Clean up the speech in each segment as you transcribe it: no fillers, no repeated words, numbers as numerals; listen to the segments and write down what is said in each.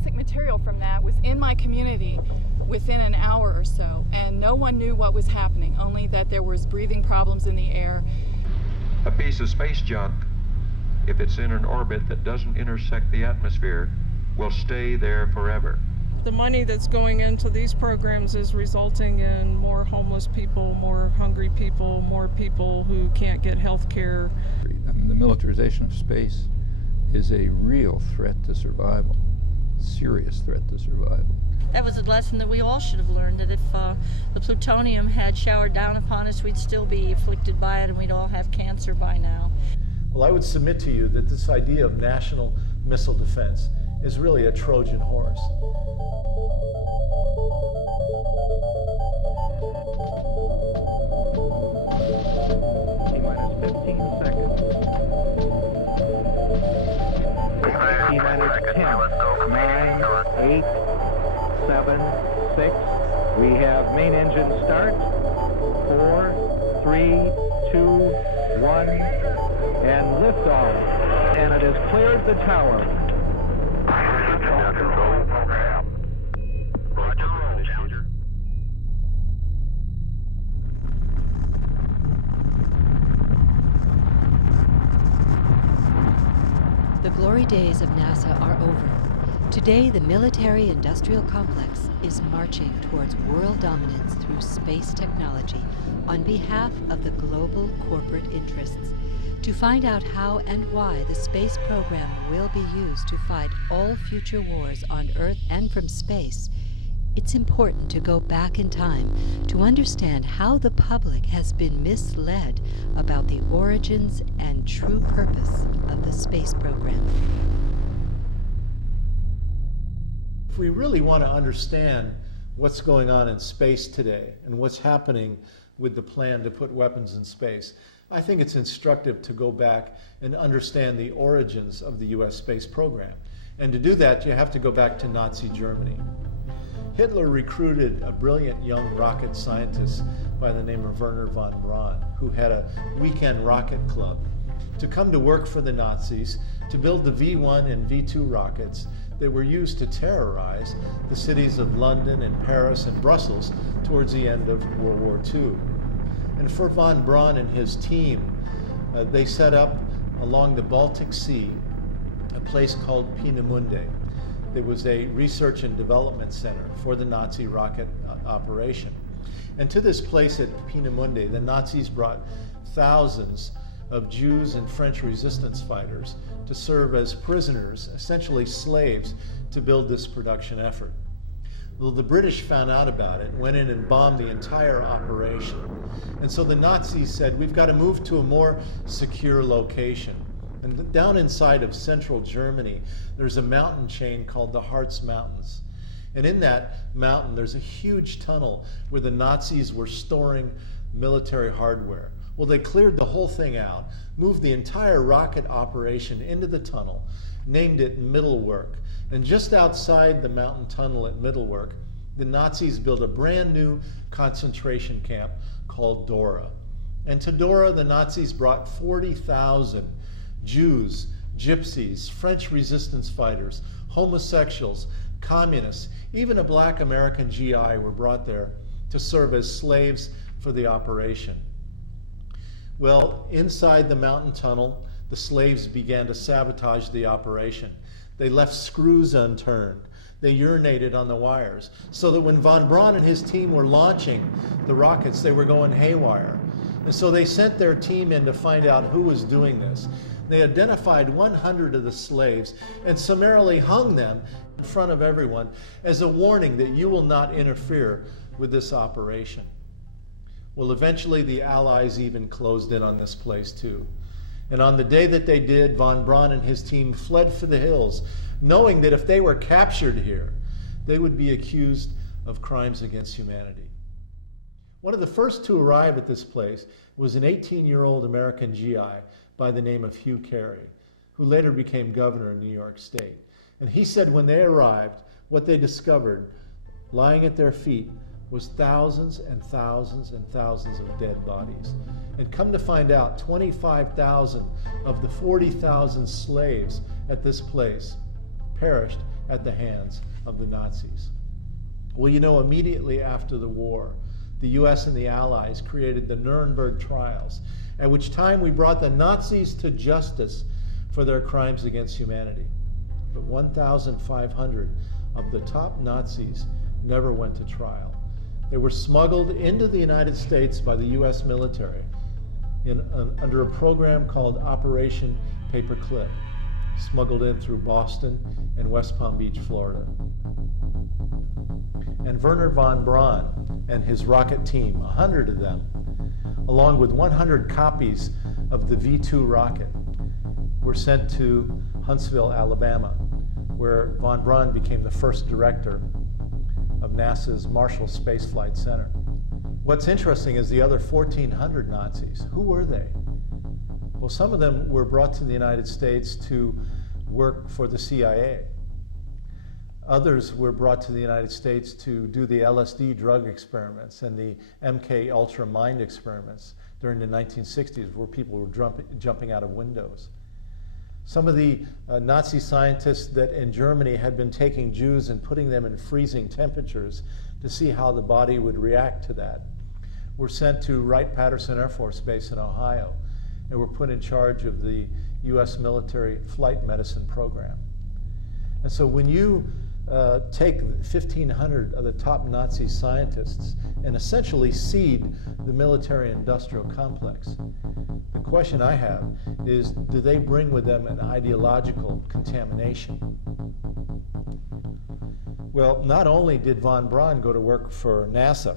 toxic material from that was in my community within an hour or so, and no one knew what was happening, only that there was breathing problems in the air. A piece of space junk, if it's in an orbit that doesn't intersect the atmosphere, will stay there forever. The money that's going into these programs is resulting in more homeless people, more hungry people, more people who can't get health care. I mean, the militarization of space is a real threat to survival, serious threat to survival. That was a lesson that we all should have learned, that if the plutonium had showered down upon us, we'd still be afflicted by it and we'd all have cancer by now. Well, I would submit to you that this idea of national missile defense is really a Trojan horse. T-minus 15 seconds. T-minus 10, 9, 8, 7, 6. We have main engine start. 4, 3, 2, 1, and liftoff. And it has cleared the tower. The glory days of NASA are over. Today, the military-industrial complex is marching towards world dominance through space technology on behalf of the global corporate interests. To find out how and why the space program will be used to fight all future wars on Earth and from space, it's important to go back in time to understand how the public has been misled about the origins and true purpose of the space program. If we really want to understand what's going on in space today and what's happening with the plan to put weapons in space, I think it's instructive to go back and understand the origins of the US space program. And to do that, you have to go back to Nazi Germany. Hitler recruited a brilliant young rocket scientist by the name of Wernher von Braun, who had a weekend rocket club, to come to work for the Nazis to build the V-1 and V-2 rockets that were used to terrorize the cities of London and Paris and Brussels towards the end of World War II. And for von Braun and his team, they set up along the Baltic Sea a place called Peenemünde. It was a research and development center for the Nazi rocket operation. And to this place at Peenemünde, the Nazis brought thousands of Jews and French resistance fighters to serve as prisoners, essentially slaves, to build this production effort. Well, the British found out about it, went in and bombed the entire operation. And so the Nazis said, we've got to move to a more secure location. And down inside of central Germany, there's a mountain chain called the Harz Mountains. And in that mountain, there's a huge tunnel where the Nazis were storing military hardware. Well, they cleared the whole thing out, moved the entire rocket operation into the tunnel, named it Mittelwerk. And just outside the mountain tunnel at Mittelwerk, the Nazis built a brand new concentration camp called Dora. And to Dora, the Nazis brought 40,000 Jews, gypsies, French resistance fighters, homosexuals, communists, even a black American GI were brought there to serve as slaves for the operation. Well, inside the mountain tunnel, the slaves began to sabotage the operation. They left screws unturned. They urinated on the wires, so that when von Braun and his team were launching the rockets, they were going haywire. And so they sent their team in to find out who was doing this. They identified 100 of the slaves and summarily hung them in front of everyone as a warning that you will not interfere with this operation. Well, eventually the Allies even closed in on this place too. And on the day that they did, von Braun and his team fled for the hills, knowing that if they were captured here, they would be accused of crimes against humanity. One of the first to arrive at this place was an 18-year-old American GI by the name of Hugh Carey, who later became governor in New York State. And he said when they arrived, what they discovered lying at their feet was thousands and thousands and thousands of dead bodies. And come to find out, 25,000 of the 40,000 slaves at this place perished at the hands of the Nazis. Well, you know, immediately after the war, the US and the Allies created the Nuremberg trials, at which time we brought the Nazis to justice for their crimes against humanity. But 1,500 of the top Nazis never went to trial. They were smuggled into the United States by the US military under a program called Operation Paperclip, smuggled in through Boston and West Palm Beach, Florida. And Wernher von Braun and his rocket team, 100 of them, along with 100 copies of the V-2 rocket, were sent to Huntsville, Alabama, where von Braun became the first director of NASA's Marshall Space Flight Center. What's interesting is the other 1,400 Nazis. Who were they? Well, some of them were brought to the United States to work for the CIA. Others were brought to the United States to do the LSD drug experiments and the MK Ultra mind experiments during the 1960s, where people were jumping out of windows. Some of the Nazi scientists that in Germany had been taking Jews and putting them in freezing temperatures to see how the body would react to that were sent to Wright-Patterson Air Force Base in Ohio and were put in charge of the US military flight medicine program. And so when you take 1,500 of the top Nazi scientists and essentially seed the military-industrial complex, the question I have is, do they bring with them an ideological contamination? Well, not only did von Braun go to work for NASA,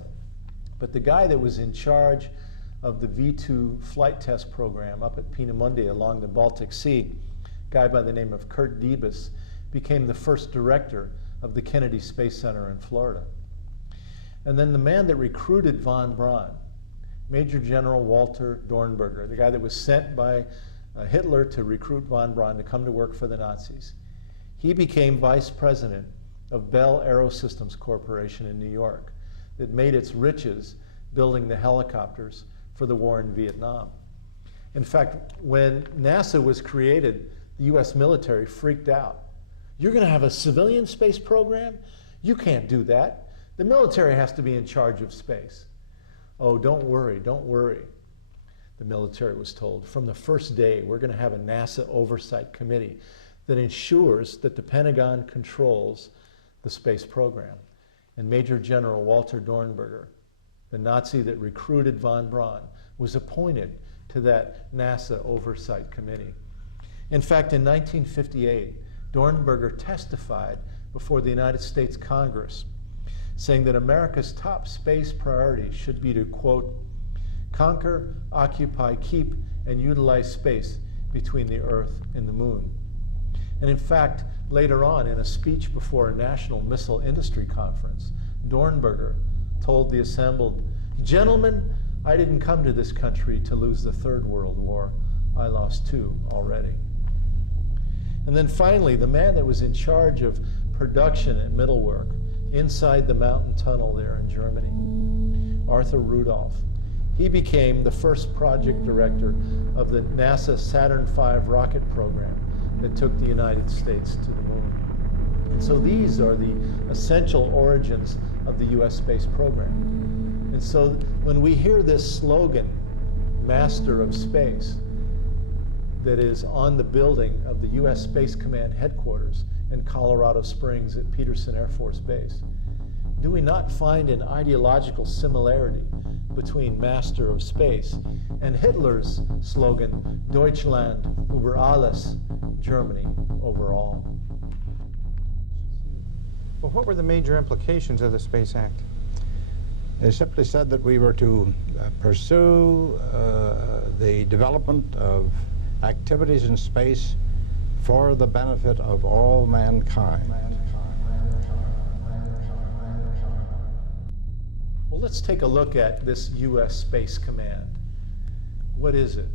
but the guy that was in charge of the V-2 flight test program up at Peenemünde along the Baltic Sea, a guy by the name of Kurt Debus, became the first director of the Kennedy Space Center in Florida. And then the man that recruited von Braun, Major General Walter Dornberger, the guy that was sent by Hitler to recruit von Braun to come to work for the Nazis, he became vice president of Bell Aerosystems Corporation in New York that made its riches building the helicopters for the war in Vietnam. In fact, when NASA was created, the US military freaked out. You're going to have a civilian space program? You can't do that. The military has to be in charge of space. Oh, don't worry, the military was told. From the first day, we're going to have a NASA oversight committee that ensures that the Pentagon controls the space program. And Major General Walter Dornberger, the Nazi that recruited von Braun, was appointed to that NASA oversight committee. In fact, in 1958, Dornberger testified before the United States Congress, saying that America's top space priority should be to, quote, conquer, occupy, keep, and utilize space between the Earth and the Moon. And in fact, later on, in a speech before a national missile industry conference, Dornberger told the assembled, "Gentlemen, I didn't come to this country to lose the Third World War. I lost 2 already." And then finally, the man that was in charge of production and middle work inside the mountain tunnel there in Germany, Arthur Rudolph, he became the first project director of the NASA Saturn V rocket program that took the United States to the moon. And so these are the essential origins of the US space program. And so when we hear this slogan, Master of Space, that is on the building of the US Space Command headquarters in Colorado Springs at Peterson Air Force Base, do we not find an ideological similarity between Master of Space and Hitler's slogan, Deutschland über alles, Germany over all? Well, what were the major implications of the Space Act? They simply said that we were to pursue the development of activities in space for the benefit of all mankind. Well, let's take a look at this US Space Command. What is it?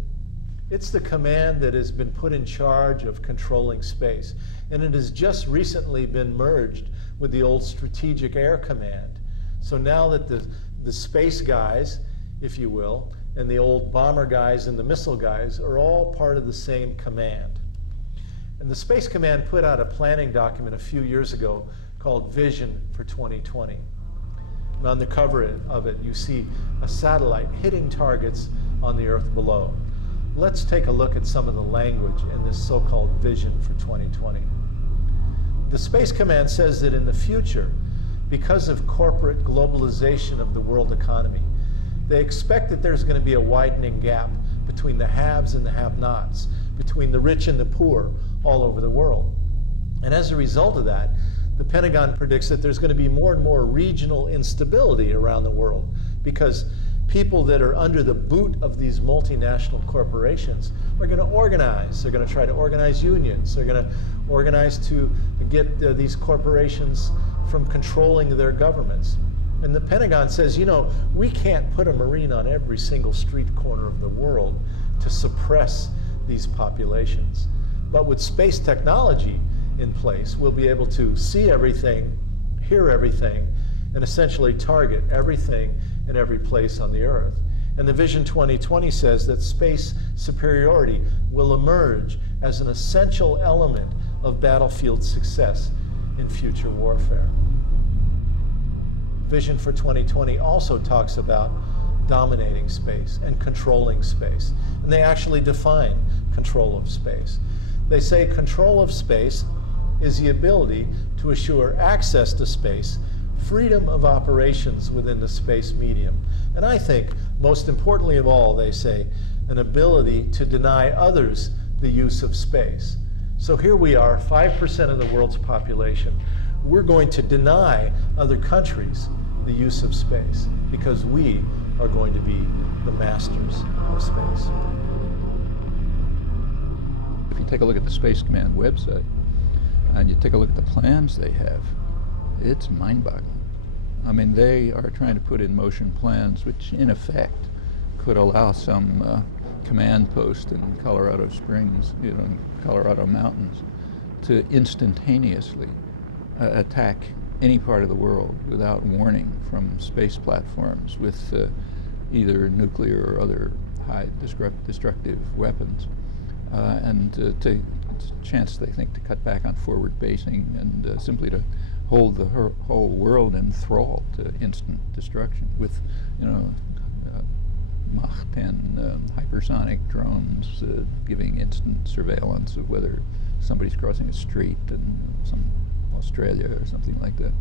It's the command that has been put in charge of controlling space, and it has just recently been merged with the old Strategic Air Command. So now that the space guys, if you will, and the old bomber guys and the missile guys are all part of the same command. And the Space Command put out a planning document a few years ago called Vision for 2020. And on the cover of it, you see a satellite hitting targets on the Earth below. Let's take a look at some of the language in this so-called Vision for 2020. The Space Command says that in the future, because of corporate globalization of the world economy, they expect that there's going to be a widening gap between the haves and the have-nots, between the rich and the poor all over the world. And as a result of that, the Pentagon predicts that there's going to be more and more regional instability around the world because people that are under the boot of these multinational corporations are going to organize. They're going to try to organize unions. They're going to organize to get these corporations from controlling their governments. And the Pentagon says, you know, we can't put a Marine on every single street corner of the world to suppress these populations. But with space technology in place, we'll be able to see everything, hear everything, and essentially target everything in every place on the Earth. And the Vision 2020 says that space superiority will emerge as an essential element of battlefield success in future warfare. Vision for 2020 also talks about dominating space and controlling space. And they actually define control of space. They say control of space is the ability to assure access to space, freedom of operations within the space medium. And I think, most importantly of all, they say, an ability to deny others the use of space. So here we are, 5% of the world's population. We're going to deny other countries the use of space because we are going to be the masters of space. If you take a look at the Space Command website and you take a look at the plans they have, it's mind-boggling. I mean, they are trying to put in motion plans which, in effect, could allow some command post in Colorado Springs, you know, in Colorado mountains, to instantaneously attack any part of the world without warning from space platforms with either nuclear or other high destructive weapons, and to chance, they think, to cut back on forward basing and simply to hold the whole world in thrall to instant destruction with, you know, Mach 10 hypersonic drones giving instant surveillance of whether somebody's crossing a street in some Australia or something like that.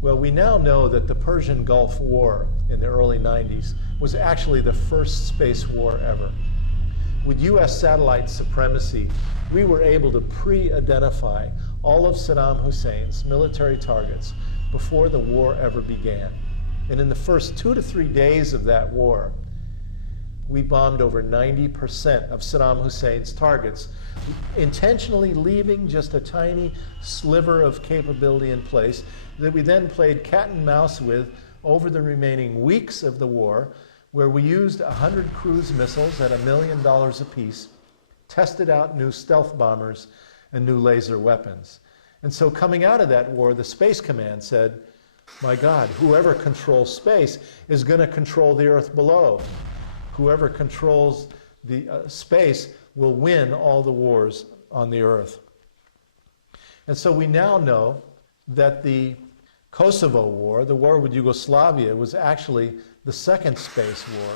Well, we now know that the Persian Gulf War in the early 90s was actually the first space war ever. With US satellite supremacy, we were able to pre-identify all of Saddam Hussein's military targets before the war ever began. And in the first 2 to 3 days of that war, we bombed over 90% of Saddam Hussein's targets, intentionally leaving just a tiny sliver of capability in place that we then played cat and mouse with over the remaining weeks of the war, where we used 100 cruise missiles at $1 million apiece, tested out new stealth bombers and new laser weapons. And so coming out of that war, the Space Command said, my God, whoever controls space is going to control the Earth below. Whoever controls the space will win all the wars on the Earth. And so we now know that the Kosovo War, the war with Yugoslavia, was actually the second space war.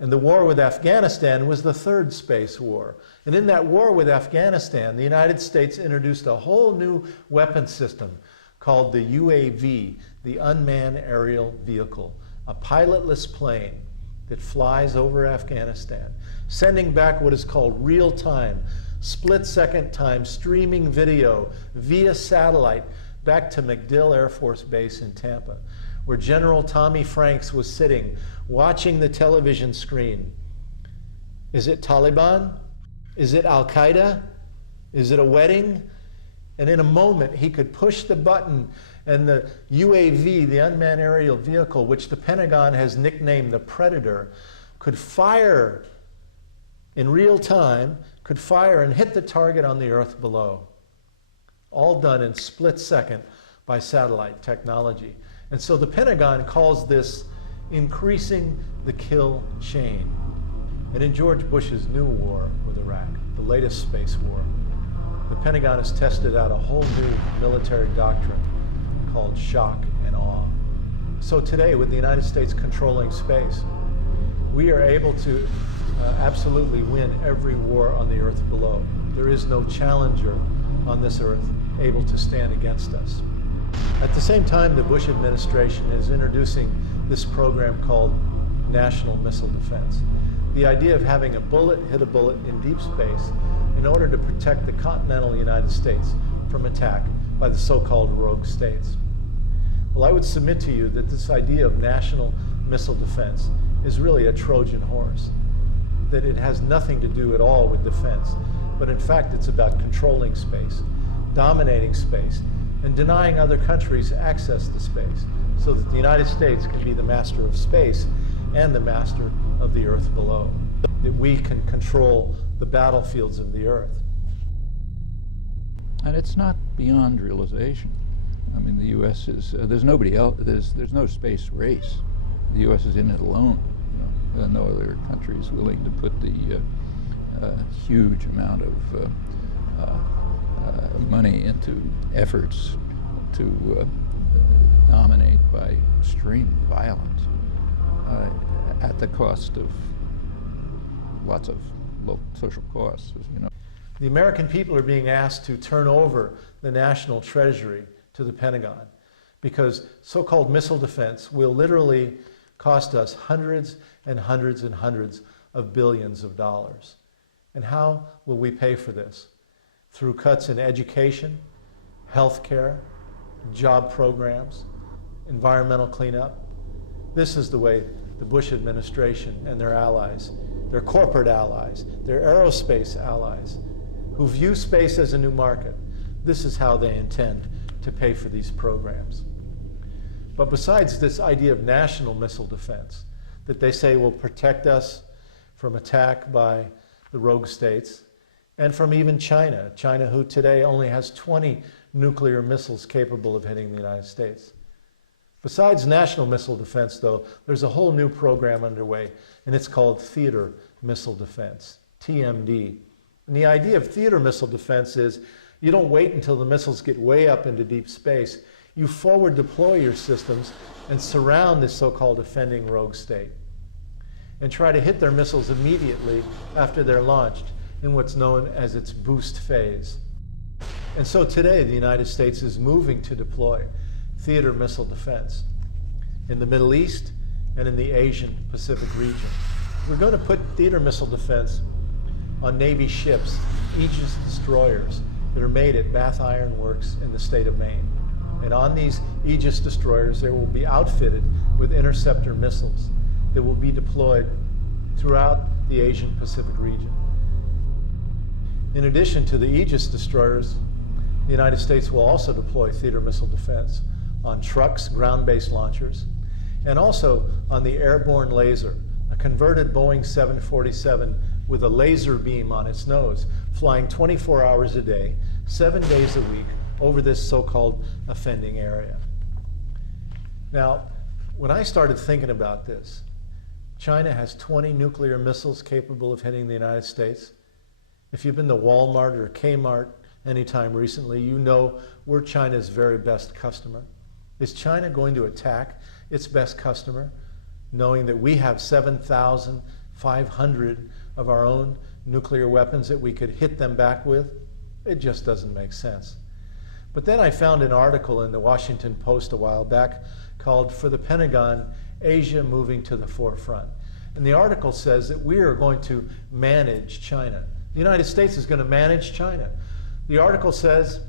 And the war with Afghanistan was the third space war. And in that war with Afghanistan, the United States introduced a whole new weapon system called the UAV, the Unmanned Aerial Vehicle, a pilotless plane that flies over Afghanistan, sending back what is called real-time, split-second time streaming video via satellite back to MacDill Air Force Base in Tampa, where General Tommy Franks was sitting, watching the television screen. Is it Taliban? Is it Al-Qaeda? Is it a wedding? And in a moment, he could push the button and the UAV, the Unmanned Aerial Vehicle, which the Pentagon has nicknamed the Predator, could fire in real time, could fire and hit the target on the Earth below. All done in split second by satellite technology. And so the Pentagon calls this increasing the kill chain. And in George Bush's new war with Iraq, the latest space war, the Pentagon has tested out a whole new military doctrine called shock and awe. So today, with the United States controlling space, we are able to absolutely win every war on the earth below. There is no challenger on this earth able to stand against us. At the same time, the Bush administration is introducing this program called National Missile Defense. The idea of having a bullet hit a bullet in deep space in order to protect the continental United States from attack by the so-called rogue states. Well, I would submit to you that this idea of national missile defense is really a Trojan horse, that it has nothing to do at all with defense, but in fact it's about controlling space, dominating space, and denying other countries access to space so that the United States can be the master of space and the master of the earth below, that we can control the battlefields of the earth. And it's not beyond realization. I mean, the U.S. is, there's nobody else, there's no space race. The U.S. is in it alone. You know, no other country is willing to put the huge amount of money into efforts to dominate by extreme violence at the cost of lots of low social costs, as you know. The American people are being asked to turn over the national treasury to the Pentagon because so-called missile defense will literally cost us hundreds and hundreds and hundreds of billions of dollars. And how will we pay for this? Through cuts in education, healthcare, job programs, environmental cleanup. This is the way the Bush administration and their allies, their corporate allies, their aerospace allies, who view space as a new market, this is how they intend to pay for these programs. But besides this idea of national missile defense, that they say will protect us from attack by the rogue states, and from even China, who today only has 20 nuclear missiles capable of hitting the United States. Besides national missile defense, though, there's a whole new program underway, and it's called theater missile defense, TMD. And the idea of theater missile defense is you don't wait until the missiles get way up into deep space. You forward deploy your systems and surround this so-called offending rogue state and try to hit their missiles immediately after they're launched in what's known as its boost phase. And so today the United States is moving to deploy theater missile defense in the Middle East and in the Asian Pacific region. We're going to put theater missile defense on Navy ships, Aegis destroyers, that are made at Bath Iron Works in the state of Maine. And on these Aegis destroyers, they will be outfitted with interceptor missiles that will be deployed throughout the Asian Pacific region. In addition to the Aegis destroyers, the United States will also deploy theater missile defense on trucks, ground-based launchers, and also on the airborne laser, a converted Boeing 747 with a laser beam on its nose, flying 24 hours a day, 7 days a week, over this so-called offending area. Now, when I started thinking about this, China has 20 nuclear missiles capable of hitting the United States. If you've been to Walmart or Kmart anytime recently, you know we're China's very best customer. Is China going to attack its best customer, knowing that we have 7,500 of our own nuclear weapons that we could hit them back with? It just doesn't make sense. But then I found an article in the Washington Post a while back called "For the Pentagon, Asia Moving to the Forefront." And the article says that we are going to manage China. The United States is going to manage China. The article says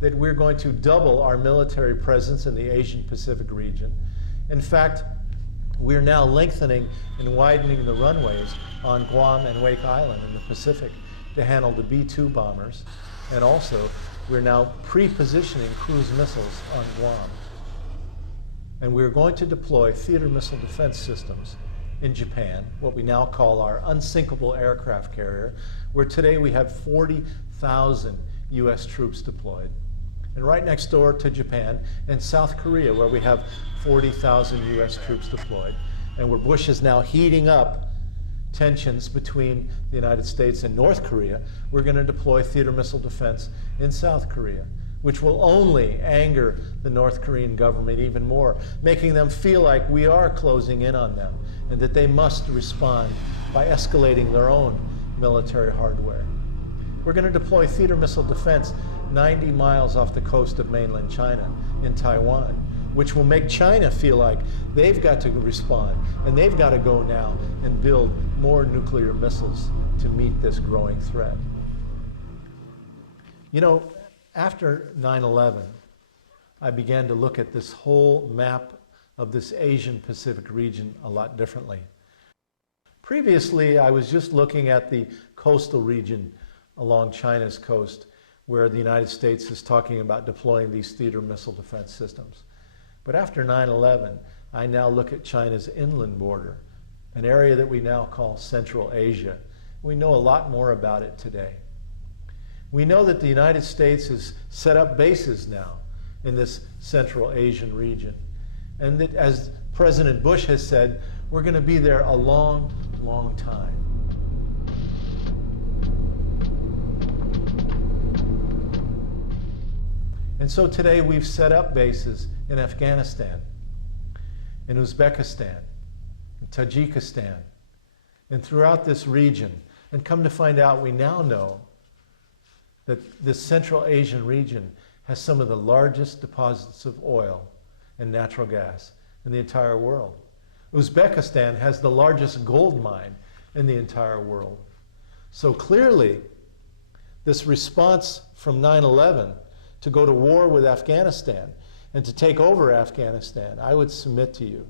that we're going to double our military presence in the Asian Pacific region. In fact, we're now lengthening and widening the runways on Guam and Wake Island in the Pacific to handle the B-2 bombers. And also, we're now pre-positioning cruise missiles on Guam. And we're going to deploy theater missile defense systems in Japan, what we now call our unsinkable aircraft carrier, where today we have 40,000 US troops deployed. And right next door to Japan, in South Korea, where we have 40,000 US troops deployed, and where Bush is now heating up tensions between the United States and North Korea, we're going to deploy theater missile defense in South Korea, which will only anger the North Korean government even more, making them feel like we are closing in on them and that they must respond by escalating their own military hardware. We're going to deploy theater missile defense 90 miles off the coast of mainland China in Taiwan, which will make China feel like they've got to respond and they've got to go now and build more nuclear missiles to meet this growing threat. You know, after 9/11, I began to look at this whole map of this Asian Pacific region a lot differently. Previously, I was just looking at the coastal region along China's coast, where the United States is talking about deploying these theater missile defense systems. But after 9/11, I now look at China's inland border, an area that we now call Central Asia. We know a lot more about it today. We know that the United States has set up bases now in this Central Asian region. And that, as President Bush has said, we're going to be there a long, long time. And so today we've set up bases in Afghanistan, in Uzbekistan, in Tajikistan, and throughout this region. And come to find out, we now know that this Central Asian region has some of the largest deposits of oil and natural gas in the entire world. Uzbekistan has the largest gold mine in the entire world. So clearly, this response from 9/11 to go to war with Afghanistan and to take over Afghanistan, I would submit to you,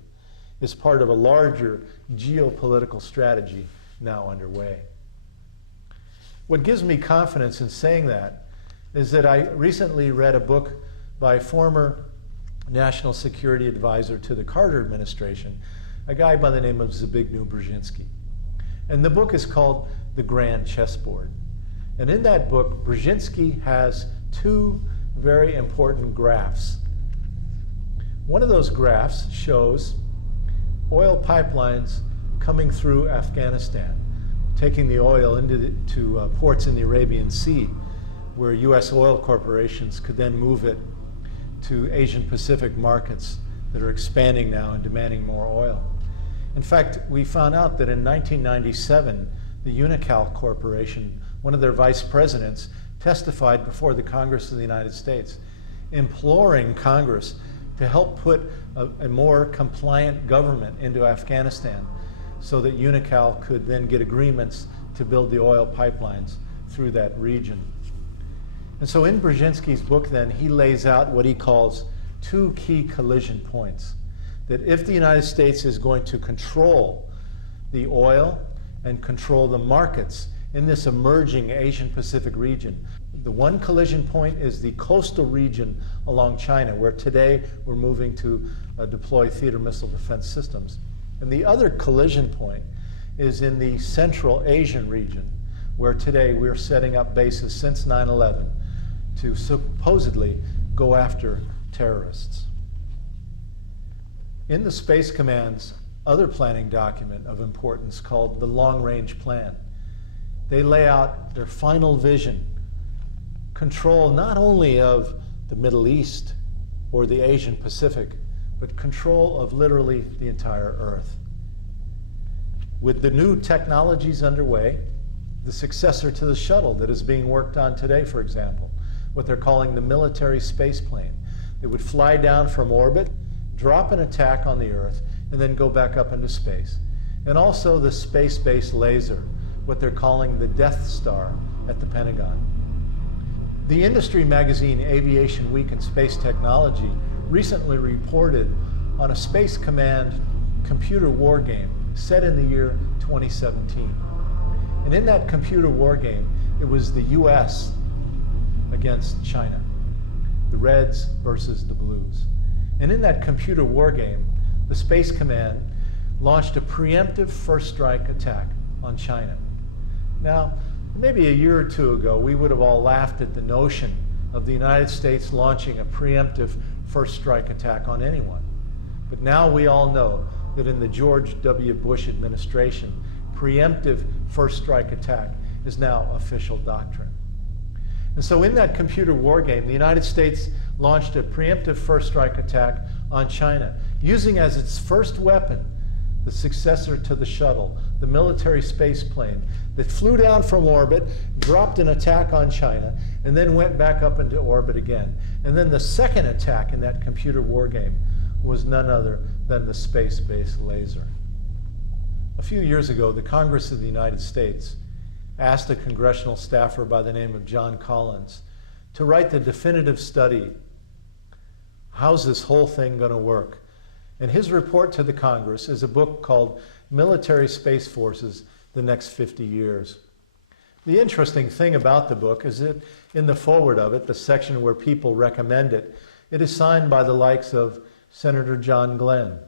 is part of a larger geopolitical strategy now underway. What gives me confidence in saying that is that I recently read a book by former National Security Advisor to the Carter administration, a guy by the name of Zbigniew Brzezinski. And the book is called The Grand Chessboard. And in that book, Brzezinski has two very important graphs. One of those graphs shows oil pipelines coming through Afghanistan, taking the oil into ports in the Arabian Sea, where U.S. oil corporations could then move it to Asian Pacific markets that are expanding now and demanding more oil. In fact, we found out that in 1997, the Unocal Corporation, one of their vice presidents, testified before the Congress of the United States, imploring Congress to help put a more compliant government into Afghanistan so that Unocal could then get agreements to build the oil pipelines through that region. And so in Brzezinski's book then, he lays out what he calls two key collision points. That if the United States is going to control the oil and control the markets in this emerging Asian Pacific region, the one collision point is the coastal region along China, where today we're moving to deploy theater missile defense systems. And the other collision point is in the Central Asian region, where today we're setting up bases since 9/11 to supposedly go after terrorists. In the Space Command's other planning document of importance called the Long Range Plan, they lay out their final vision, control not only of the Middle East or the Asian Pacific, but control of literally the entire Earth. With the new technologies underway, the successor to the shuttle that is being worked on today, for example, what they're calling the military space plane, it would fly down from orbit, drop an attack on the Earth, and then go back up into space. And also the space-based laser, what they're calling the Death Star at the Pentagon. The industry magazine Aviation Week and Space Technology recently reported on a Space Command computer war game set in the year 2017. And in that computer war game, it was the US against China, the Reds versus the Blues. And in that computer war game, the Space Command launched a preemptive first strike attack on China. Now, maybe a year or two ago, we would have all laughed at the notion of the United States launching a preemptive first strike attack on anyone. But now we all know that in the George W. Bush administration, preemptive first strike attack is now official doctrine. And so in that computer war game, the United States launched a preemptive first strike attack on China, using as its first weapon the successor to the shuttle, the military space plane that flew down from orbit, dropped an attack on China, and then went back up into orbit again. And then the second attack in that computer war game was none other than the space-based laser. A few years ago, the Congress of the United States asked a congressional staffer by the name of John Collins to write the definitive study. How's this whole thing going to work? And his report to the Congress is a book called Military Space Forces, the Next 50 Years. The interesting thing about the book is that in the foreword of it, the section where people recommend it, it is signed by the likes of Senator John Glenn,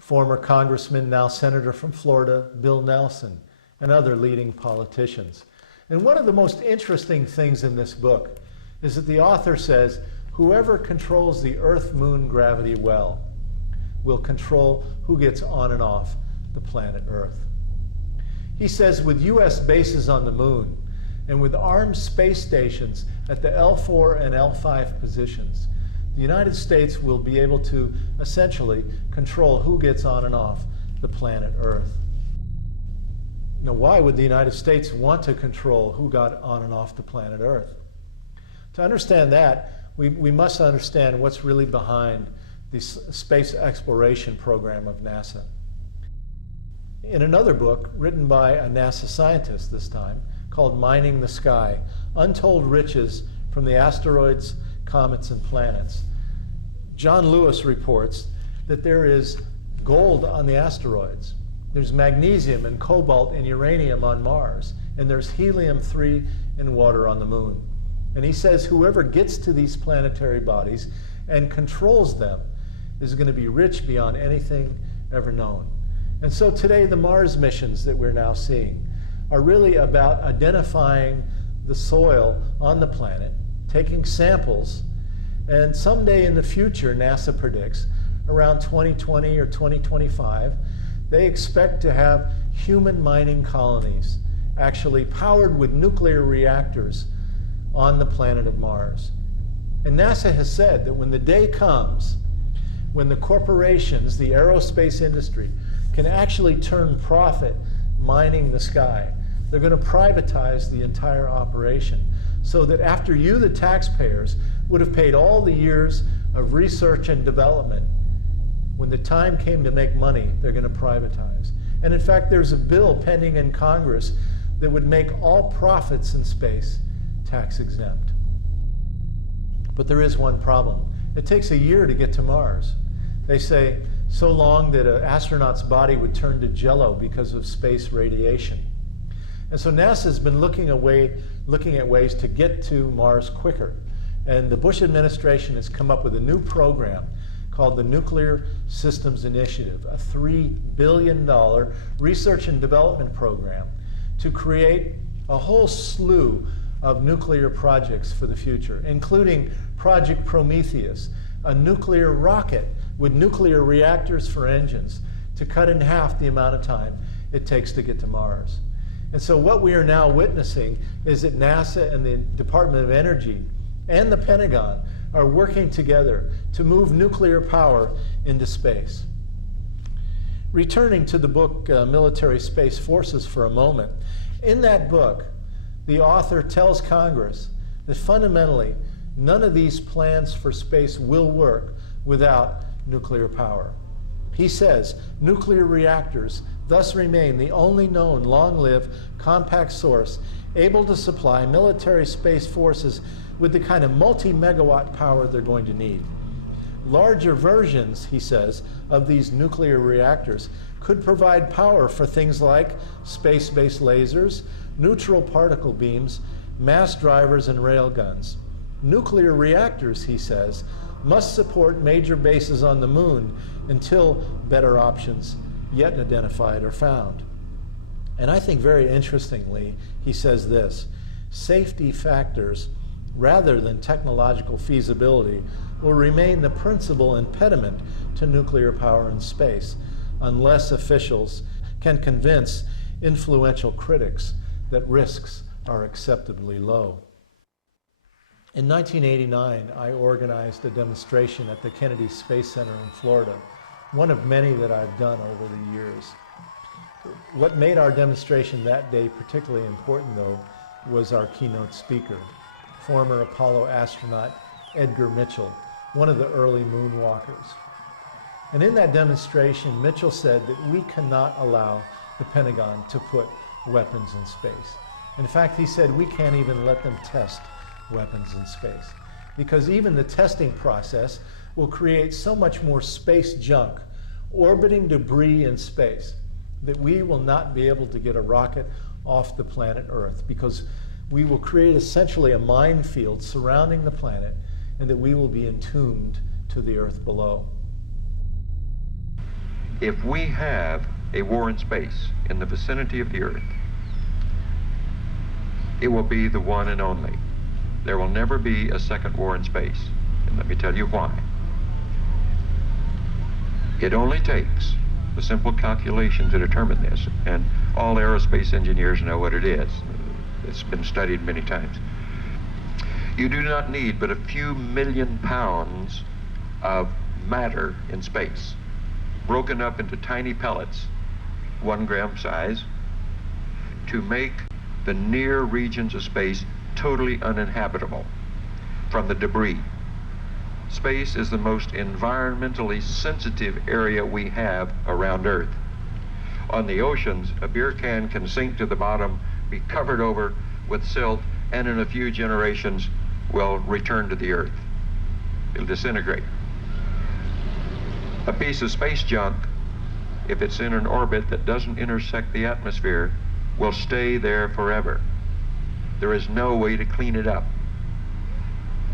former Congressman, now Senator from Florida, Bill Nelson, and other leading politicians. And one of the most interesting things in this book is that the author says, whoever controls the Earth-Moon gravity well will control who gets on and off the planet Earth. He says with US bases on the moon and with armed space stations at the L4 and L5 positions, the United States will be able to essentially control who gets on and off the planet Earth. Now, why would the United States want to control who got on and off the planet Earth? To understand that, we must understand what's really behind the space exploration program of NASA. In another book, written by a NASA scientist this time, called Mining the Sky, Untold Riches from the Asteroids, Comets, and Planets, John Lewis reports that there is gold on the asteroids. There's magnesium and cobalt and uranium on Mars, and there's helium-3 and water on the moon. And he says whoever gets to these planetary bodies and controls them is going to be rich beyond anything ever known. And so today the Mars missions that we're now seeing are really about identifying the soil on the planet, taking samples, and someday in the future, NASA predicts, around 2020 or 2025, they expect to have human mining colonies actually powered with nuclear reactors on the planet of Mars. And NASA has said that when the day comes when the corporations, the aerospace industry, can actually turn profit mining the sky, they're going to privatize the entire operation so that after you, the taxpayers, would have paid all the years of research and development, when the time came to make money, they're going to privatize. And in fact, there's a bill pending in Congress that would make all profits in space tax exempt. But there is one problem. It takes a year to get to Mars. They say so long that an astronaut's body would turn to jello because of space radiation. And so NASA's been looking at ways to get to Mars quicker. And the Bush administration has come up with a new program called the Nuclear Systems Initiative, a $3 billion research and development program to create a whole slew of nuclear projects for the future, including Project Prometheus, a nuclear rocket with nuclear reactors for engines to cut in half the amount of time it takes to get to Mars. And so what we are now witnessing is that NASA and the Department of Energy and the Pentagon are working together to move nuclear power into space. Returning to the book Military Space Forces for a moment, in that book, the author tells Congress that fundamentally none of these plans for space will work without nuclear power. He says nuclear reactors thus remain the only known long-lived compact source able to supply military space forces with the kind of multi-megawatt power they're going to need. Larger versions, he says, of these nuclear reactors could provide power for things like space-based lasers, neutral particle beams, mass drivers, and railguns. Nuclear reactors, he says, must support major bases on the moon until better options yet identified are found. And I think very interestingly, he says this: safety factors rather than technological feasibility will remain the principal impediment to nuclear power in space unless officials can convince influential critics that risks are acceptably low. In 1989, I organized a demonstration at the Kennedy Space Center in Florida, one of many that I've done over the years. What made our demonstration that day particularly important, though, was our keynote speaker, former Apollo astronaut Edgar Mitchell, one of the early moonwalkers. And in that demonstration, Mitchell said that we cannot allow the Pentagon to put weapons in space. In fact, he said we can't even let them test weapons in space, because even the testing process will create so much more space junk, orbiting debris in space, that we will not be able to get a rocket off the planet Earth, because we will create essentially a minefield surrounding the planet, and that we will be entombed to the Earth below. If we have a war in space in the vicinity of the Earth, it will be the one and only. There will never be a second war in space, and let me tell you why. It only takes the simple calculation to determine this, and all aerospace engineers know what it is. It's been studied many times. You do not need but a few million pounds of matter in space, broken up into tiny pellets, 1 gram size, to make the near regions of space totally uninhabitable from the debris. Space is the most environmentally sensitive area we have around Earth. On the oceans, a beer can sink to the bottom, be covered over with silt, and in a few generations will return to the Earth. It'll disintegrate. A piece of space junk, if it's in an orbit that doesn't intersect the atmosphere, will stay there forever. There is no way to clean it up.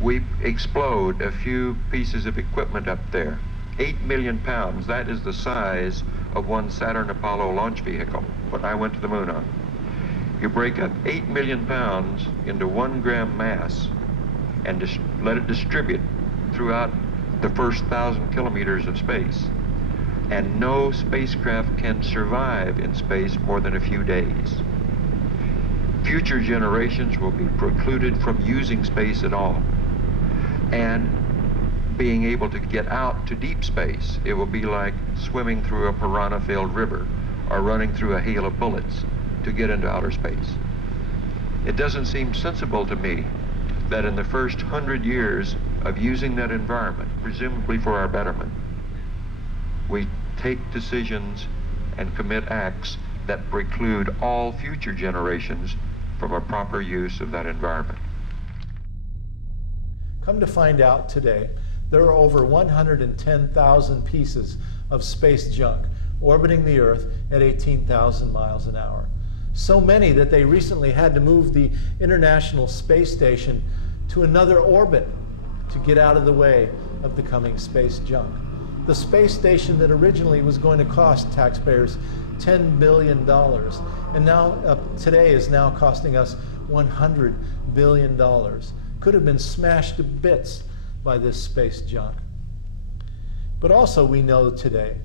We explode a few pieces of equipment up there. 8 million pounds, that is the size of one Saturn Apollo launch vehicle, what I went to the moon on. You break up 8 million pounds into 1 gram mass and let it distribute throughout the first 1,000 kilometers of space. And no spacecraft can survive in space more than a few days. Future generations will be precluded from using space at all and being able to get out to deep space. It will be like swimming through a piranha-filled river or running through a hail of bullets to get into outer space. It doesn't seem sensible to me that in the first 100 years of using that environment, presumably for our betterment, we take decisions and commit acts that preclude all future generations from a proper use of that environment. Come to find out today, there are over 110,000 pieces of space junk orbiting the Earth at 18,000 miles an hour. So many that they recently had to move the International Space Station to another orbit to get out of the way of the coming space junk. The space station that originally was going to cost taxpayers $10 billion, and now today is now costing us $100 billion, could have been smashed to bits by this space junk. But also we know today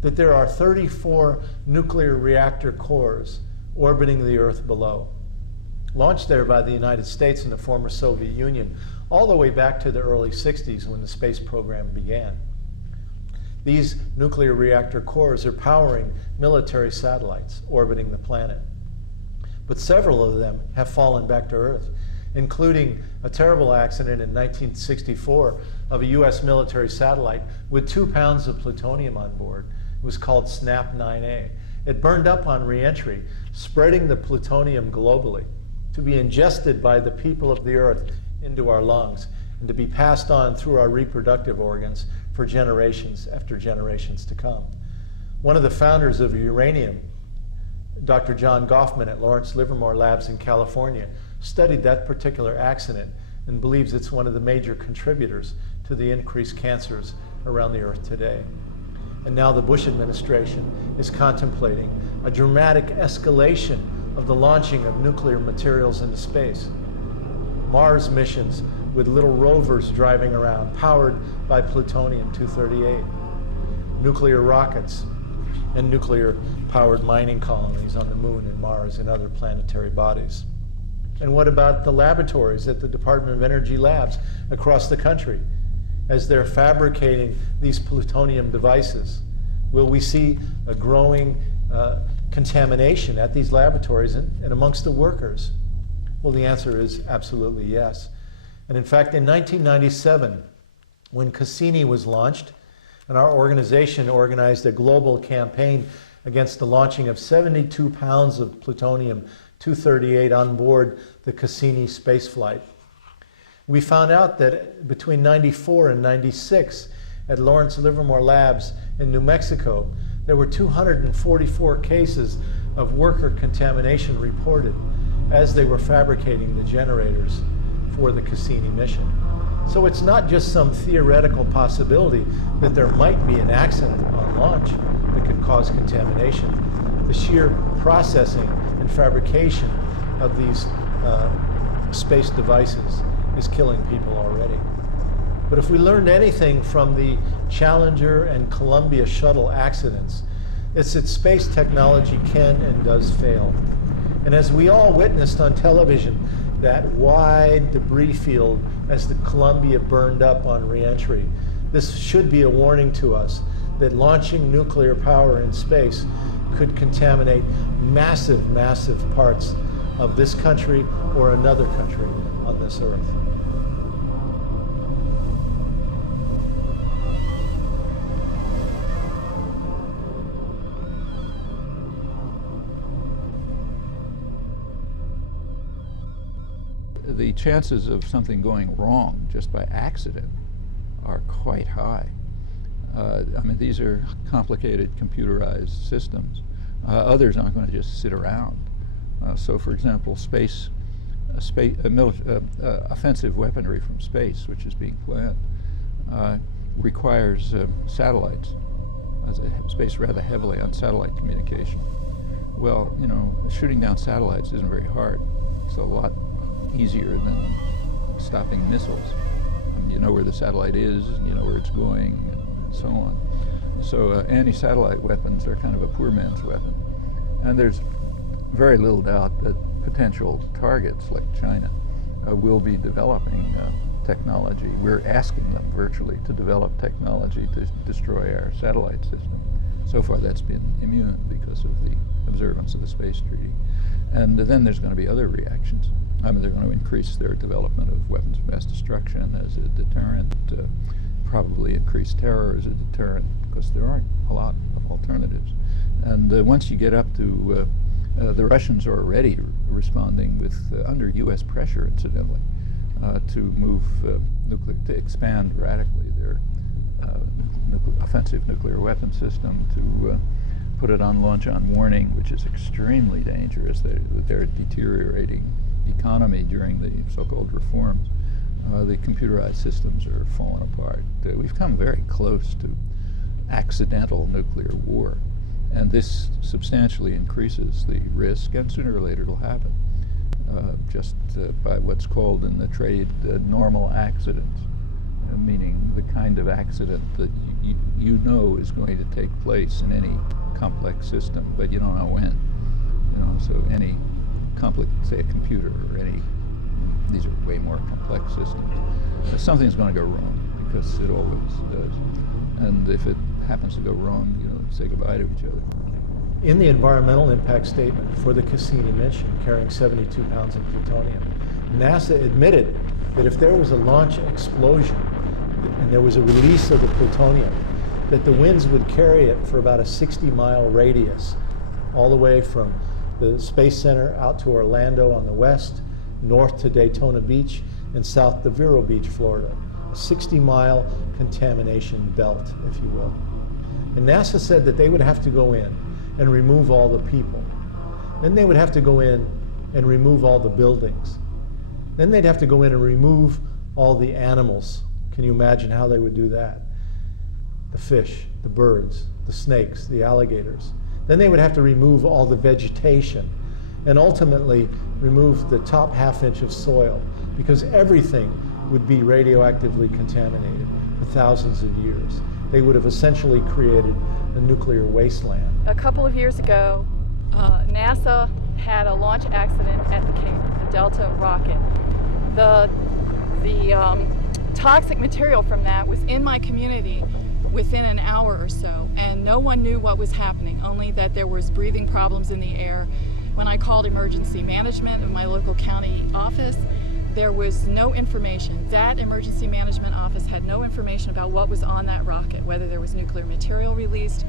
that there are 34 nuclear reactor cores orbiting the Earth below, launched there by the United States and the former Soviet Union, all the way back to the early 60s when the space program began. These nuclear reactor cores are powering military satellites orbiting the planet. But several of them have fallen back to Earth, including a terrible accident in 1964 of a US military satellite with 2 pounds of plutonium on board. It was called SNAP 9A. It burned up on re-entry, spreading the plutonium globally to be ingested by the people of the Earth into our lungs and to be passed on through our reproductive organs for generations after generations to come. One of the founders of uranium, Dr. John Goffman at Lawrence Livermore Labs in California, studied that particular accident and believes it's one of the major contributors to the increased cancers around the Earth today. And now the Bush administration is contemplating a dramatic escalation of the launching of nuclear materials into space. Mars missions with little rovers driving around, powered by plutonium-238. Nuclear rockets and nuclear-powered mining colonies on the Moon and Mars and other planetary bodies. And what about the laboratories at the Department of Energy labs across the country as they're fabricating these plutonium devices? Will we see a growing contamination at these laboratories and amongst the workers? Well, the answer is absolutely yes. And in fact, in 1997, when Cassini was launched, and our organization organized a global campaign against the launching of 72 pounds of plutonium-238 on board the Cassini spaceflight. We found out that between 94 and 96 at Lawrence Livermore Labs in New Mexico, there were 244 cases of worker contamination reported as they were fabricating the generators for the Cassini mission. So it's not just some theoretical possibility that there might be an accident on launch that could cause contamination. The sheer processing and fabrication of these space devices is killing people already. But if we learned anything from the Challenger and Columbia shuttle accidents, it's that space technology can and does fail. And as we all witnessed on television, that wide debris field as the Columbia burned up on re-entry, this should be a warning to us that launching nuclear power in space could contaminate massive, massive parts of this country or another country on this earth. The chances of something going wrong just by accident are quite high. I mean, these are complicated computerized systems. Others aren't going to just sit around. So, for example, offensive weaponry from space, which is being planned, requires satellites. It's based rather heavily on satellite communication. Well, you know, shooting down satellites isn't very hard. It's a lot easier than stopping missiles. I mean, you know where the satellite is, and you know where it's going, and so on. So anti-satellite weapons are kind of a poor man's weapon. And there's very little doubt that potential targets like China will be developing technology. We're asking them virtually to develop technology to destroy our satellite system. So far that's been immune because of the observance of the space treaty. And then there's going to be other reactions. I mean, they're going to increase their development of weapons of mass destruction as a deterrent, probably increase terror as a deterrent, because there aren't a lot of alternatives. And once you get up to, the Russians are already responding with, under U.S. pressure, incidentally, to move to expand radically their offensive nuclear weapon system, to put it on launch on warning, which is extremely dangerous. They're deteriorating economy during the so-called reforms. The computerized systems are falling apart. We've come very close to accidental nuclear war, and this substantially increases the risk, and sooner or later it'll happen, just by what's called in the trade normal accidents, meaning the kind of accident that you know is going to take place in any complex system, but you don't know when. You know, so any complex, say a computer or any, these are way more complex systems, something's going to go wrong, because it always does. And if it happens to go wrong, you know, say goodbye to each other. In the environmental impact statement for the Cassini mission, carrying 72 pounds of plutonium, NASA admitted that if there was a launch explosion and there was a release of the plutonium, that the winds would carry it for about a 60-mile radius, all the way from the Space Center out to Orlando on the west, north to Daytona Beach, and south to Vero Beach, Florida. A 60-mile contamination belt, if you will. And NASA said that they would have to go in and remove all the people. Then they would have to go in and remove all the buildings. Then they'd have to go in and remove all the animals. Can you imagine how they would do that? The fish, the birds, the snakes, the alligators. Then they would have to remove all the vegetation and ultimately remove the top half-inch of soil, because everything would be radioactively contaminated for thousands of years. they would have essentially created a nuclear wasteland. A couple of years ago, NASA had a launch accident at the Cape, the Delta rocket. The toxic material from that was in my community within an hour or so, and no one knew what was happening, only that there was breathing problems in the air. When I called emergency management of my local county office, there was no information. That emergency management office had no information about what was on that rocket, whether there was nuclear material released,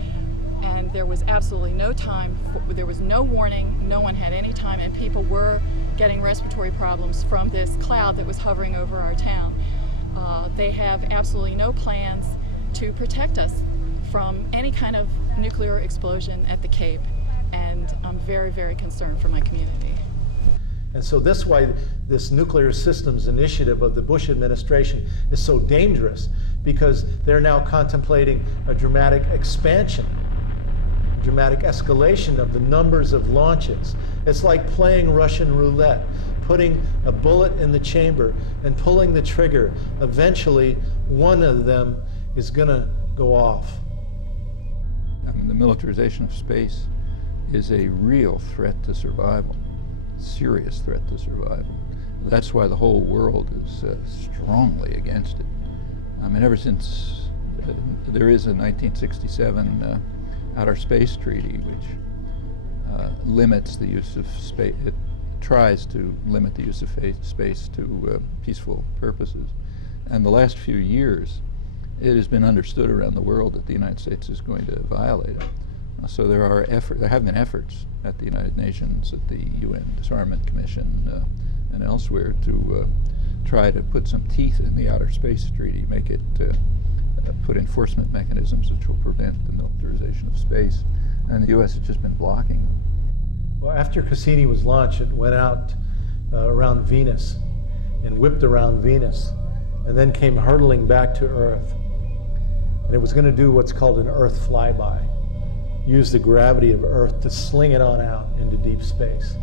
and there was absolutely no time, there was no warning, no one had any time, and people were getting respiratory problems from this cloud that was hovering over our town. They have absolutely no plans to protect us from any kind of nuclear explosion at the Cape, and I'm very, very concerned for my community. And so this is why this nuclear systems initiative of the Bush administration is so dangerous, because they're now contemplating a dramatic expansion, dramatic escalation of the numbers of launches. It's like playing Russian roulette, putting a bullet in the chamber and pulling the trigger. Eventually, one of them is going to go off. I mean, the militarization of space is a real threat to survival, serious threat to survival. That's why the whole world is strongly against it. I mean, ever since there is a 1967 Outer Space Treaty, which limits the use of space, it tries to limit the use of space to peaceful purposes. And the last few years, it has been understood around the world that the United States is going to violate it. So there have been efforts at the United Nations, at the UN Disarmament Commission, and elsewhere to try to put some teeth in the Outer Space Treaty, make it put enforcement mechanisms which will prevent the militarization of space. And the U.S. has just been blocking them. Well, after Cassini was launched, it went out around Venus and whipped around Venus, and then came hurtling back to Earth. And it was going to do what's called an Earth flyby, use the gravity of Earth to sling it on out into deep space.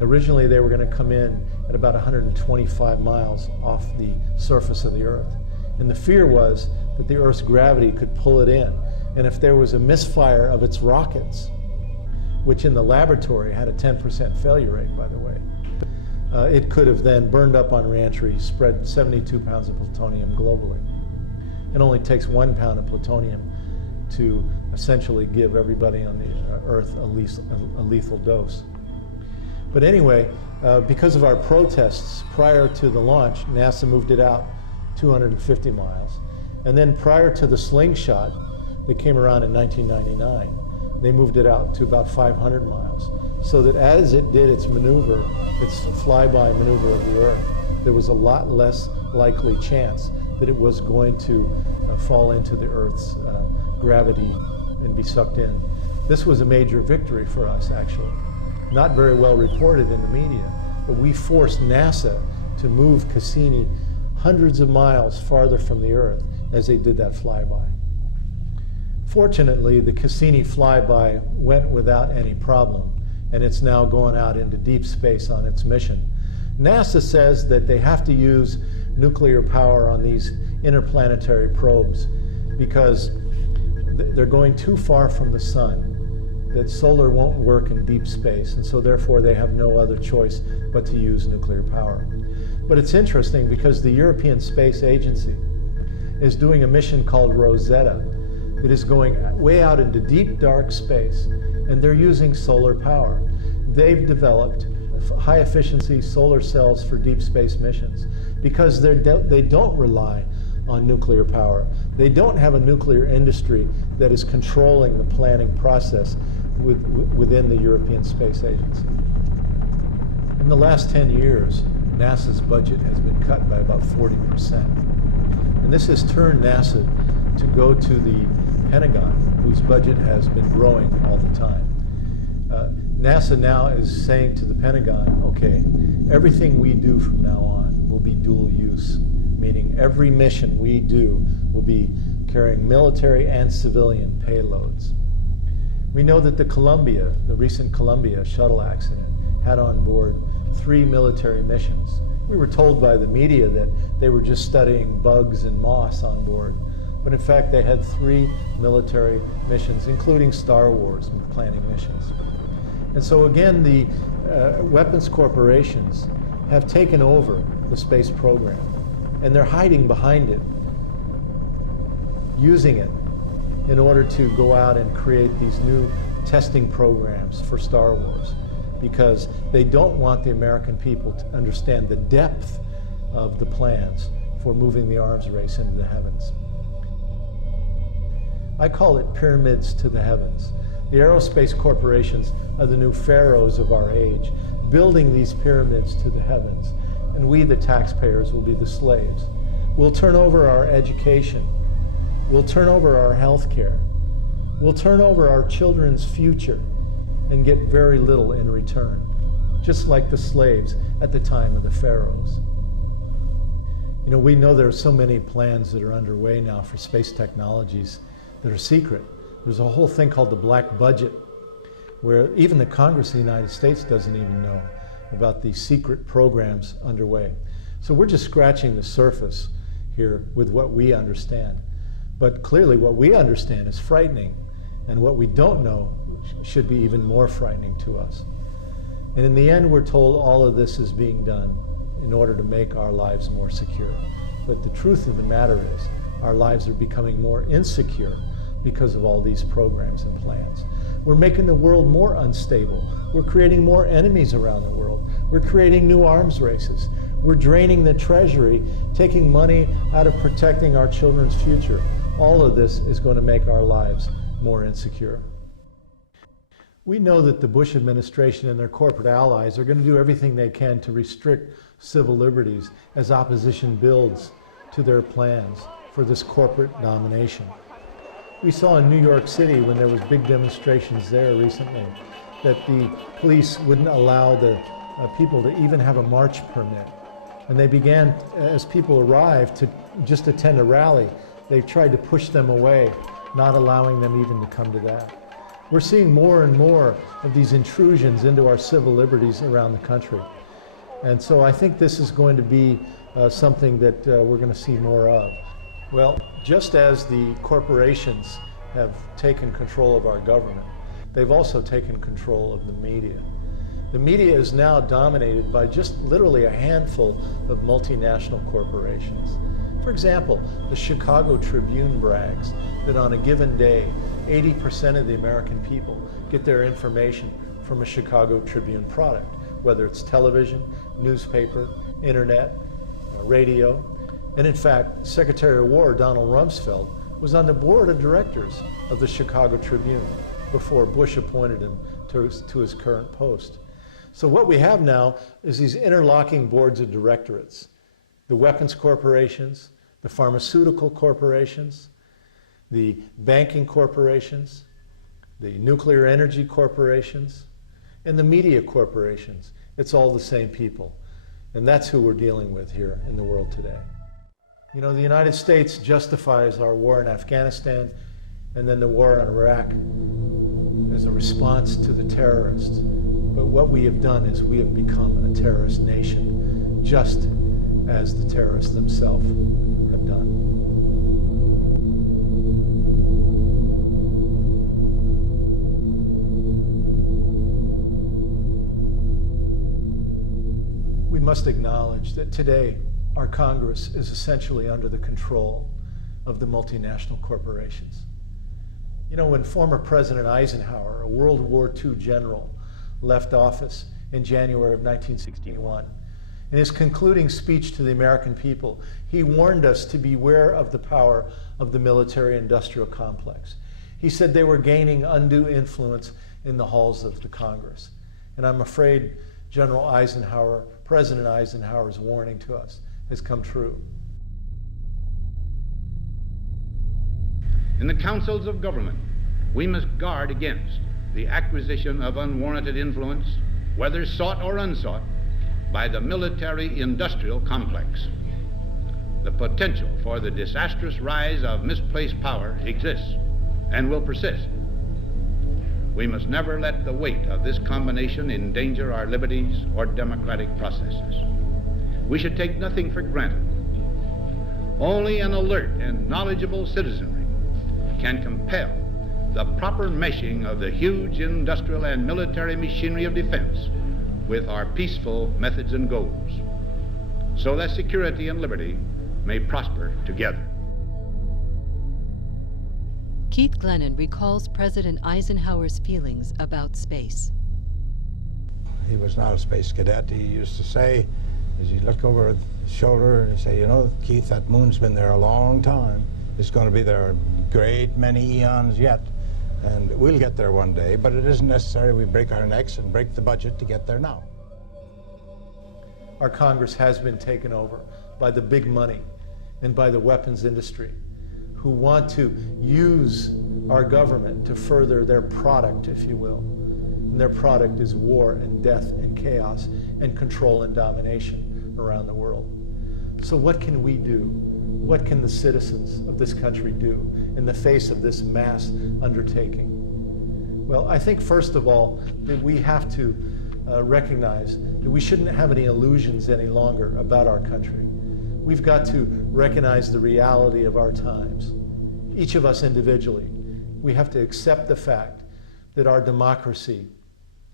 Originally, they were going to come in at about 125 miles off the surface of the Earth. And the fear was that the Earth's gravity could pull it in. And if there was a misfire of its rockets, which in the laboratory had a 10% failure rate, by the way, it could have then burned up on reentry, spread 72 pounds of plutonium globally. It only takes 1 pound of plutonium to essentially give everybody on the Earth a lethal dose. But anyway, because of our protests prior to the launch, NASA moved it out 250 miles. And then prior to the slingshot that came around in 1999, they moved it out to about 500 miles. So that as it did its maneuver, its flyby maneuver of the Earth, there was a lot less likely chance that it was going to fall into the Earth's gravity and be sucked in. This was a major victory for us, actually. Not very well reported in the media, but we forced NASA to move Cassini hundreds of miles farther from the Earth as they did that flyby. Fortunately, the Cassini flyby went without any problem, and it's now going out into deep space on its mission. NASA says that they have to use nuclear power on these interplanetary probes because they're going too far from the sun, that solar won't work in deep space, and so therefore they have no other choice but to use nuclear power. But it's interesting because the European Space Agency is doing a mission called Rosetta that is going way out into deep, dark space, and they're using solar power. They've developed high-efficiency solar cells for deep space missions because they don't rely on nuclear power. They don't have a nuclear industry that is controlling the planning process within the European Space Agency. In the last 10 years, NASA's budget has been cut by about 40%. And this has turned NASA to go to the Pentagon, whose budget has been growing all the time. NASA now is saying to the Pentagon, okay, everything we do from now on will be dual use, meaning every mission we do will be carrying military and civilian payloads. We know that the recent Columbia shuttle accident had on board 3 military missions. We were told by the media that they were just studying bugs and moss on board. but in fact they had 3 military missions, including Star Wars planning missions. And so again, the weapons corporations have taken over the space program, and they're hiding behind it, using it in order to go out and create these new testing programs for Star Wars, because they don't want the American people to understand the depth of the plans for moving the arms race into the heavens. I call it pyramids to the heavens. The aerospace corporations are the new pharaohs of our age, building these pyramids to the heavens, and we, the taxpayers, will be the slaves. We'll turn over our education. We'll turn over our health care. We'll turn over our children's future and get very little in return, just like the slaves at the time of the pharaohs. You know, we know there are so many plans that are underway now for space technologies that are secret. There's a whole thing called the black budget, where even the Congress of the United States doesn't even know about these secret programs underway. So we're just scratching the surface here with what we understand. But clearly what we understand is frightening, and what we don't know should be even more frightening to us. And in the end, we're told all of this is being done in order to make our lives more secure. But the truth of the matter is, our lives are becoming more insecure because of all these programs and plans. We're making the world more unstable. We're creating more enemies around the world. We're creating new arms races. We're draining the treasury, taking money out of protecting our children's future. All of this is going to make our lives more insecure. We know that the Bush administration and their corporate allies are going to do everything they can to restrict civil liberties as opposition builds to their plans for this corporate domination. We saw in New York City, when there was big demonstrations there recently, that the police wouldn't allow the people to even have a march permit. And they began, as people arrived, to just attend a rally. They tried to push them away, not allowing them even to come to that. We're seeing more and more of these intrusions into our civil liberties around the country. And so I think this is going to be something that we're going to see more of. Well, just as the corporations have taken control of our government, they've also taken control of the media. The media is now dominated by just literally a handful of multinational corporations. For example, the Chicago Tribune brags that on a given day, 80% of the American people get their information from a Chicago Tribune product, whether it's television, newspaper, internet, radio. And in fact, Secretary of War Donald Rumsfeld was on the board of directors of the Chicago Tribune before Bush appointed him to his current post. So what we have now is these interlocking boards of directorates. The weapons corporations, the pharmaceutical corporations, the banking corporations, the nuclear energy corporations, and the media corporations. It's all the same people. And that's who we're dealing with here in the world today. You know, the United States justifies our war in Afghanistan and then the war in Iraq as a response to the terrorists. But what we have done is we have become a terrorist nation, just as the terrorists themselves have done. We must acknowledge that today our Congress is essentially under the control of the multinational corporations. You know, when former President Eisenhower, a World War II general, left office in January of 1961, in his concluding speech to the American people, he warned us to beware of the power of the military-industrial complex. He said they were gaining undue influence in the halls of the Congress. And I'm afraid General Eisenhower, President Eisenhower's warning to us has come true. In the councils of government, we must guard against the acquisition of unwarranted influence, whether sought or unsought, by the military-industrial complex. The potential for the disastrous rise of misplaced power exists and will persist. We must never let the weight of this combination endanger our liberties or democratic processes. We should take nothing for granted. Only an alert and knowledgeable citizenry can compel the proper meshing of the huge industrial and military machinery of defense with our peaceful methods and goals, so that security and liberty may prosper together. Keith Glennon recalls President Eisenhower's feelings about space. He was not a space cadet. He used to say, as he looked over his shoulder, and he'd say, you know, Keith, that moon's been there a long time. It's going to be there a great many eons yet, and we'll get there one day, but it isn't necessary we break our necks and break the budget to get there now. Our Congress has been taken over by the big money and by the weapons industry, who want to use our government to further their product, if you will. And their product is war and death and chaos and control and domination around the world. So what can we do? What can the citizens of this country do in the face of this mass undertaking? Well, I think first of all that we have to recognize that we shouldn't have any illusions any longer about our country. We've got to recognize the reality of our times. Each of us individually, we have to accept the fact that our democracy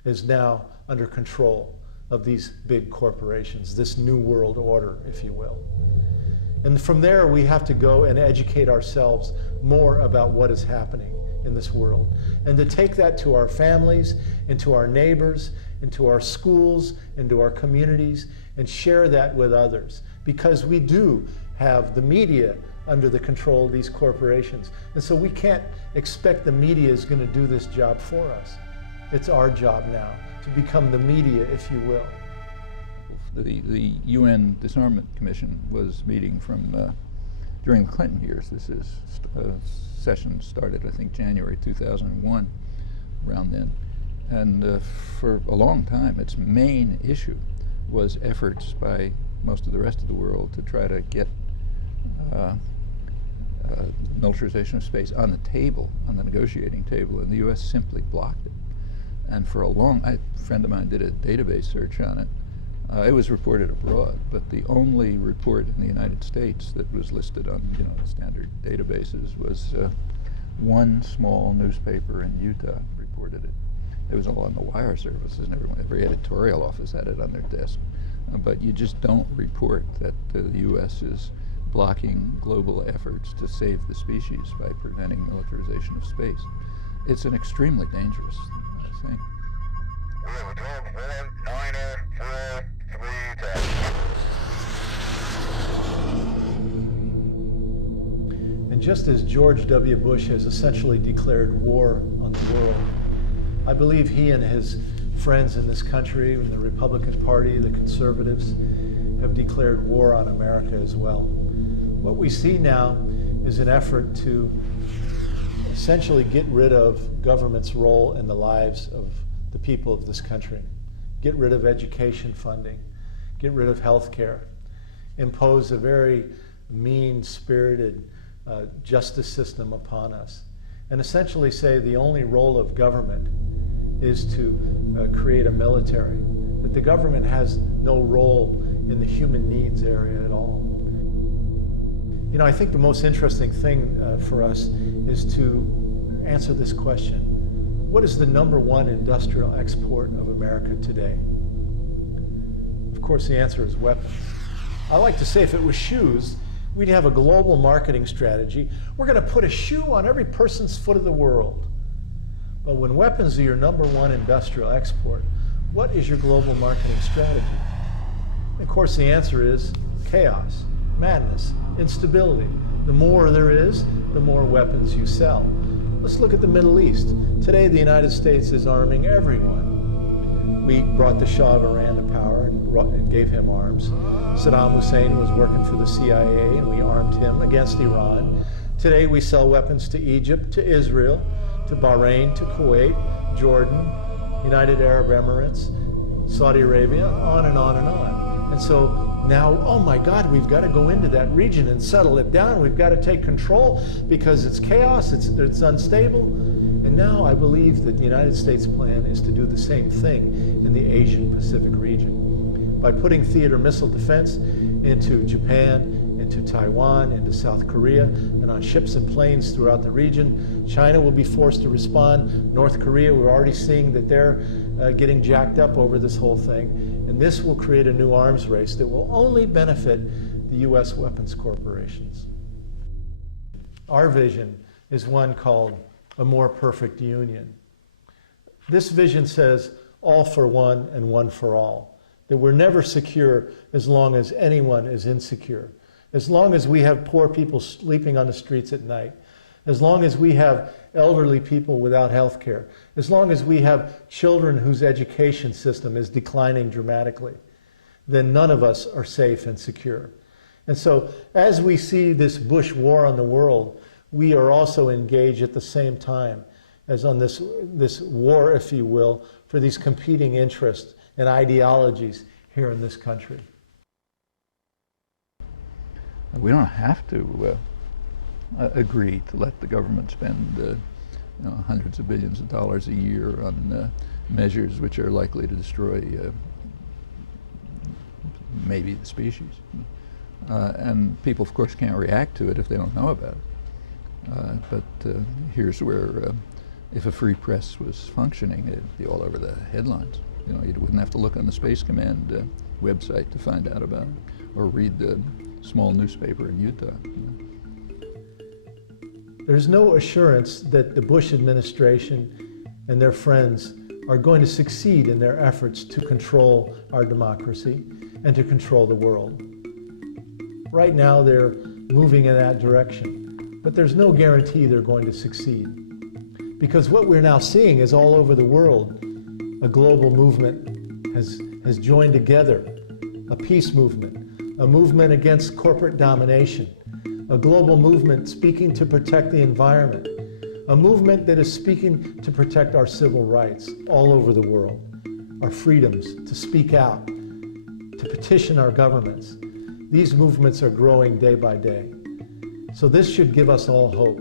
is now under control of these big corporations, this new world order, if you will. And from there, we have to go and educate ourselves more about what is happening in this world, and to take that to our families, and to our neighbors, and to our schools, and to our communities, and share that with others. Because we do have the media under the control of these corporations. And so we can't expect the media is going to do this job for us. It's our job now to become the media, if you will. The UN Disarmament Commission was meeting from during the Clinton years. This is session started, I think, January 2001, around then. And for a long time, its main issue was efforts by most of the rest of the world to try to get militarization of space on the table, on the negotiating table, and the U.S. simply blocked it. And for a a friend of mine did a database search on it. It was reported abroad, but the only report in the United States that was listed on, you know, standard databases was one small newspaper in Utah reported it. It was all on the wire services, and every editorial office had it on their desk. But you just don't report that the U.S. is blocking global efforts to save the species by preventing militarization of space. It's an extremely dangerous thing. And just as George W. Bush has essentially declared war on the world, I believe he and his friends in this country, in the Republican Party, the conservatives, have declared war on America as well. What we see now is an effort to essentially get rid of government's role in the lives of the people of this country, get rid of education funding, get rid of health care, impose a very mean-spirited justice system upon us, and essentially say the only role of government is to create a military, that the government has no role in the human needs area at all. You know, I think the most interesting thing for us is to answer this question. What is the #1 industrial export of America today? Of course, the answer is weapons. I like to say if it was shoes, we'd have a global marketing strategy. We're going to put a shoe on every person's foot of the world. But when weapons are your #1 industrial export, what is your global marketing strategy? Of course, the answer is chaos, madness, instability. The more there is, the more weapons you sell. Let's look at the Middle East. Today, the United States is arming everyone. We brought the Shah of Iran to power and gave him arms. Saddam Hussein was working for the CIA, and we armed him against Iran. Today, we sell weapons to Egypt, to Israel, to Bahrain, to Kuwait, Jordan, United Arab Emirates, Saudi Arabia, on and on and on. And so now, oh my God, we've got to go into that region and settle it down. We've got to take control because it's chaos, it's unstable. And now I believe that the United States plan is to do the same thing in the Asian Pacific region by putting theater missile defense into Japan, into Taiwan, into South Korea, and on ships and planes throughout the region. China will be forced to respond. North Korea, we're already seeing that they're getting jacked up over this whole thing. And this will create a new arms race that will only benefit the U.S. weapons corporations. Our vision is one called a more perfect union. This vision says all for one and one for all, that we're never secure as long as anyone is insecure, as long as we have poor people sleeping on the streets at night, as long as we have elderly people without health care, as long as we have children whose education system is declining dramatically, then none of us are safe and secure. And so as we see this Bush war on the world, we are also engaged at the same time as on this war, if you will, for these competing interests and ideologies here in this country. We don't have to agree to let the government spend hundreds of billions of dollars a year on measures which are likely to destroy maybe the species. And people, of course, can't react to it if they don't know about it. But here's where, if a free press was functioning, it'd be all over the headlines. You know, you wouldn't have to look on the Space Command website to find out about it, or read the small newspaper in Utah. There's no assurance that the Bush administration and their friends are going to succeed in their efforts to control our democracy and to control the world. Right now, they're moving in that direction, but there's no guarantee they're going to succeed. Because what we're now seeing is all over the world, a global movement has joined together, a peace movement, a movement against corporate domination, a global movement speaking to protect the environment, a movement that is speaking to protect our civil rights all over the world, our freedoms to speak out, to petition our governments. These movements are growing day by day. So this should give us all hope,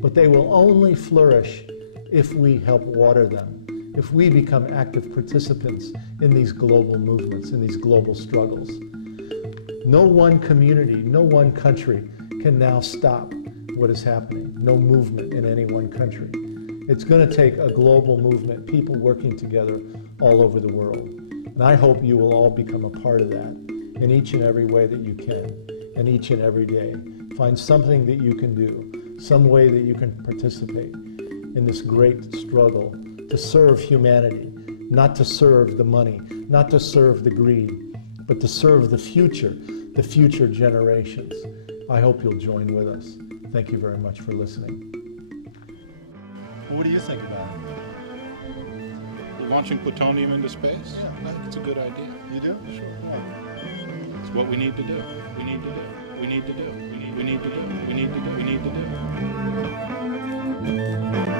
but they will only flourish if we help water them, if we become active participants in these global movements, in these global struggles. No one community, no one country can now stop what is happening. No movement in any one country. It's going to take a global movement, people working together all over the world. And I hope you will all become a part of that in each and every way that you can, and each and every day. Find something that you can do, some way that you can participate in this great struggle to serve humanity, not to serve the money, not to serve the greed, but to serve the future generations. I hope you'll join with us. Thank you very much for listening. What do you think about it? Launching plutonium into space? Yeah, I think it's a good idea. You do? Sure. Yeah. It's what we need to do. We need to do. We need to do. We need to do. We need to do. We need to do.